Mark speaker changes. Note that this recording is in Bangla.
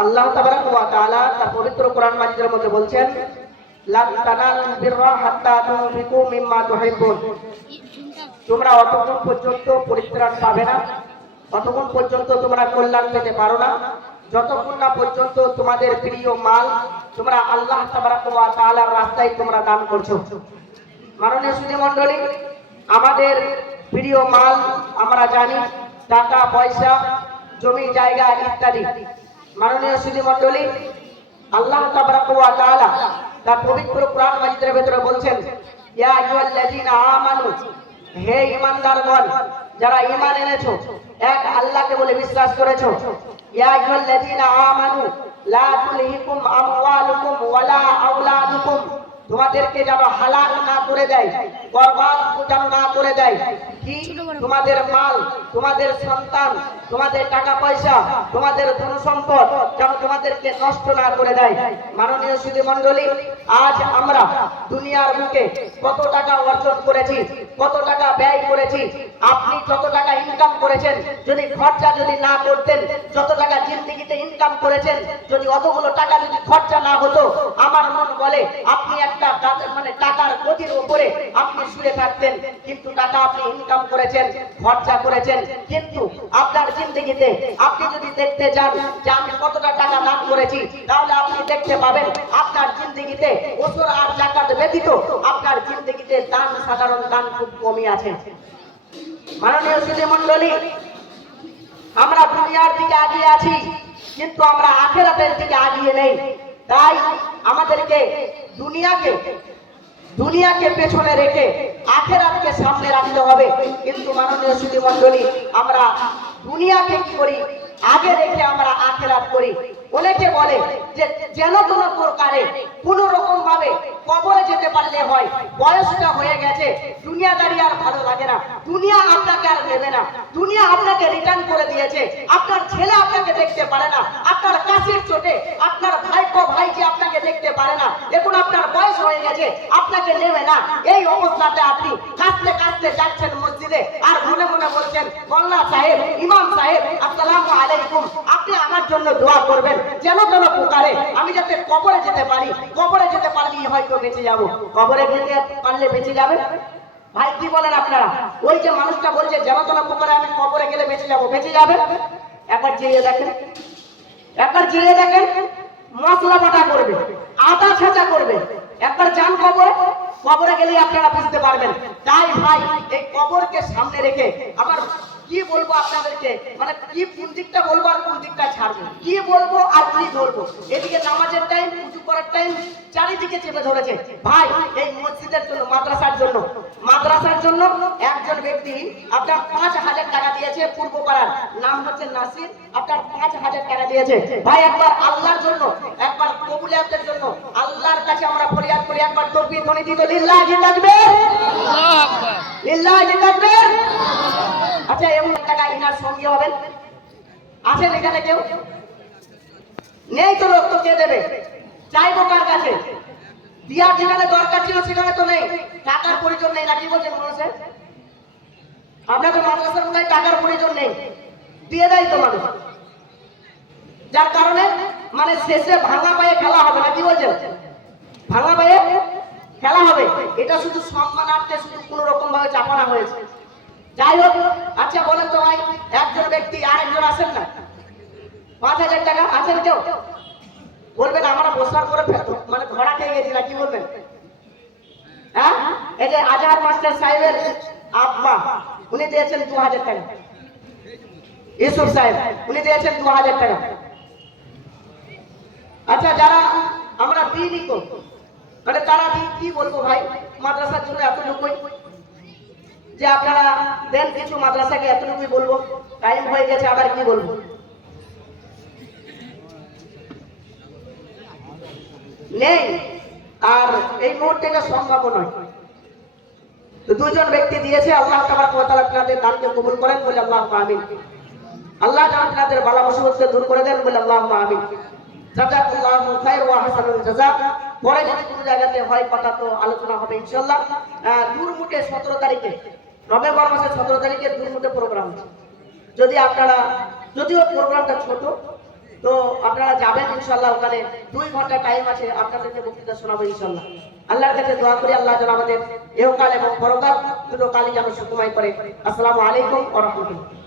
Speaker 1: আল্লাহ তার পবিত্র কোরআন মাজিদের মধ্যে বলছেন তোমরা অতক্ষণ পর্যন্ত পরিত্রাণ পাবে না ততক্ষণ পর্যন্ত তোমরা কল্যাণ পেতে পারো না যতক্ষণ না পর্যন্ত তোমাদের প্রিয় মাল তোমরা আল্লাহ তাবারাক রাস্তায় তোমরা দান করছ। মাননীয় সুধী মণ্ডলী, আমাদের প্রিয় মাল আমরা জানি, টাকা, পয়সা, জমি, জায়গা ইত্যাদি। মাননীয় সুধী মণ্ডলী আল্লাহ তার পবিত্র কোরআন মাজিদের ভেতরে বলছেন হে ঈমানদারগণ, যারা ঈমান এনেছো, এক আল্লাহকে বলে বিশ্বাস করেছ তোমাদেরকে যেন হালাল না করে দেয়, বরবাদ না করে দেয়, কি? তোমাদের মাল, তোমাদের সন্তান তোমাদের টাকা পয়সা, তোমাদের ধন সম্পদ যেন তোমাদেরকে নষ্ট না করে দেয়। মাননীয় সুধী মণ্ডলী আজ আমরা দুনিয়ার বুকে কত টাকা অর্জন করেছি, কত টাকা ব্যয় করেছি, আপনি যত টাকা ইনকাম করেছেন, যদি খরচা যদি না করতেন, যত টাকা জিন্দিগিতে ইনকাম করেছেন, যদি অতগুলো টাকা যদি খরচা না হতো বলে, আপনি একটা মানে টাকার গতির উপরে আপনি শুয়ে থাকতেন, কিন্তু টাকা আপনি ইনকাম করেছেন, খরচা করেছেন। কিন্তু আপনার জিন্দিগিতে আপনি যদি দেখতে চান যে আমি কতটা টাকা দান করেছি, তাহলে আপনি দেখতে পাবেন আপনার জিন্দিগিতে ওসর আর জাকাত ব্যতীত আপনার জিন্দিগিতে দান, সাধারণ দান খুব কমই আছে। মাননীয় সুধী মন্ডলী আমরা দুনিয়ার দিকে আগিয়ে আছি, কিন্তু আমরা আখেরাতের দিকে আগিয়ে নেই। তাই আমাদেরকে দুনিয়াকে দুনিয়াকে পেছনে রেখে আখেরাতকে সামনে রাখতে হবে। কিন্তু মাননীয় সুধী আমরা দুনিয়াকে কি করি? আগে রেখে আমরা আখেরাত করি। অনেকে বলে যে যেন কোনো প্রকারে কোন রকম ভাবে কবরে যেতে পারলে হয়, বয়সটা হয়ে গেছে, দুনিয়াদারি আর ভালো লাগে না। দুনিয়া আপনাকে আর নেবে না। দুনিয়া আপনাকে রিটার্ন করে দিয়েছে। আপনার ছেলে আপনাকে দেখতে পারে না। আপনার কাশির চোটে আপনার ভাইপো ভাই যে আপনাকে দেখতে পারে না। দেখুন, আপনার বয়স হয়ে গেছে, আপনাকে নেবে না। এই অবস্থাতে আপনি কাঁদতে কাঁদতে যাচ্ছেন মসজিদে আর মনে মনে বলছেন, মোল্লা সাহেব, ইমাম সাহেব, আসসালামু আলাইকুম। আপনি আমার জন্য দোয়া করবেন। যেন যেন প্রকারে আমি যাতে কবরে যেতে পারি। কবরে যেতে পারলেই হয়তো বেঁচে যাব। কবরে যেতে পারলে বেঁচে যাবে ভাই, কি বলেন আপনারা? ওই যে মানুষটা বলছে, যেন যেন প্রকারে আমি কবরে গেলে বেঁচে যাব। বেঁচে যাবে একবার চেয়ে দেখেন। একবার চেয়ে দেখেন। মশলা বাটা করবে, আদা ছাঁচা করবে। একবার যান কবরে কবরে গেলেই আপনারা বুঝতে পারবেন, তাই ভাই, এই কবরকে সামনে রেখে আবার কি বলব আপনাদেরকে? মানে কি কোন দিকটা বলব আর কোন দিকটা ছাড়বো? কি বলব আর কি ধরবো? এদিকে নামাজের টাইম পুজো করার টাইম চারিদিকে চেপে ধরেছে। ভাই, এই মসজিদের জন্য, মাদ্রাসার জন্য মাদ্রাসার জন্য একজন ব্যক্তি আপনার পাঁচ হাজার টাকা দিয়েছে পূর্ব পাড়ার নাম হচ্ছে নাসির, আপনার পাঁচ হাজার টাকা দিয়েছে। ভাই, একবার আল্লাহর জন্য, একবার কবুলিয়াতের জন্য আল্লাহর কাছে আমরা ফরিয়াদ করি, একবার তকবীর ধ্বনি দিত লিল্লাহি তাকবীর! লিল্লাহি তাকবীর! আচ্ছা এমন টাকা ইনার সঙ্গে হবেন। আছেন এখানে কেউ? নেই তো লোক কে দেবে? চাইব কার কাছে? দিয়ার যেখানে দরকার ছিল, সেখানে তো নেই। টাকার প্রয়োজন নেই নাকি বলছেন মানুষের আপনাদের মাদ্রাসার মধ্যে টাকার প্রয়োজন নেই। দিয়ে দেয় তো মানুষ। যার কারণে মানে শেষে ভাঙা পায়ে খেলা হবে না কি বলছেন ভাঙা পায়ে খেলা হবে। এটা শুধু সম্মানার্থে, শুধু কোন রকম ভাবে চাপানো হয়েছে। যাই হোক আচ্ছা বলেন তো ভাই, একজন ব্যক্তি আরেকজন আসেন না? পাঁচ হাজার টাকা আছেন কেউ বলবেন, আমরা বসার করে মানে ধরা খেয়ে গেছি না, কি বলবেন? হ্যাঁ? এই যে আজহার মাস্টার সাহেবের আব্বা, উনি দিয়েছেন দু হাজার টাকা। ইউসুফ সাহেব, উনি দিয়েছেন দু হাজার টাকা। আচ্ছা যারা আমরা দিইনি তো মানে তারা দিই কি বলব ভাই? মাদ্রাসার জন্য এতটুকুই? যে আপনারা দেন কিছু, মাদ্রাসাকে এতটুকুই বলব। টাইম হয়ে গেছে, আবার কি বলব? নেই। আর এই মুহূর্তে এটা সম্ভব নয়। দুজন ব্যক্তি দিয়েছে আল্লাহ আপনাদের দানকে কবুল করেন বলে আল্লাহ আমিন। আল্লাহ আপনাদের বালা মুসিবতকে দূর করে দেন বলে আল্লাহ আমিন। পরে যদি কোনো জায়গাতে হয় কথা তো আলোচনা হবে ইনশাআল্লাহ। আহ, দূরমুটে সতেরো তারিখে নভেম্বর মাসের সতেরো তারিখে দূরমুটে প্রোগ্রাম যদি আপনারা যদিও প্রোগ্রামটা ছোট তো আপনারা যাবেন ইনশাল্লাহ ওখানে। দুই ঘণ্টা টাইম আছে, আপনাদেরকে বক্তৃতা শোনাবো ইনশাল্লাহ আল্লাহর কাছে দোয়া করি, আল্লাহ যেন আমাদের এহকাল এবং পরকাল দুটো কালই যেন সুকুমাই করে। আসসালামু আলাইকুম ওয়া রাহমাতুল্লাহ।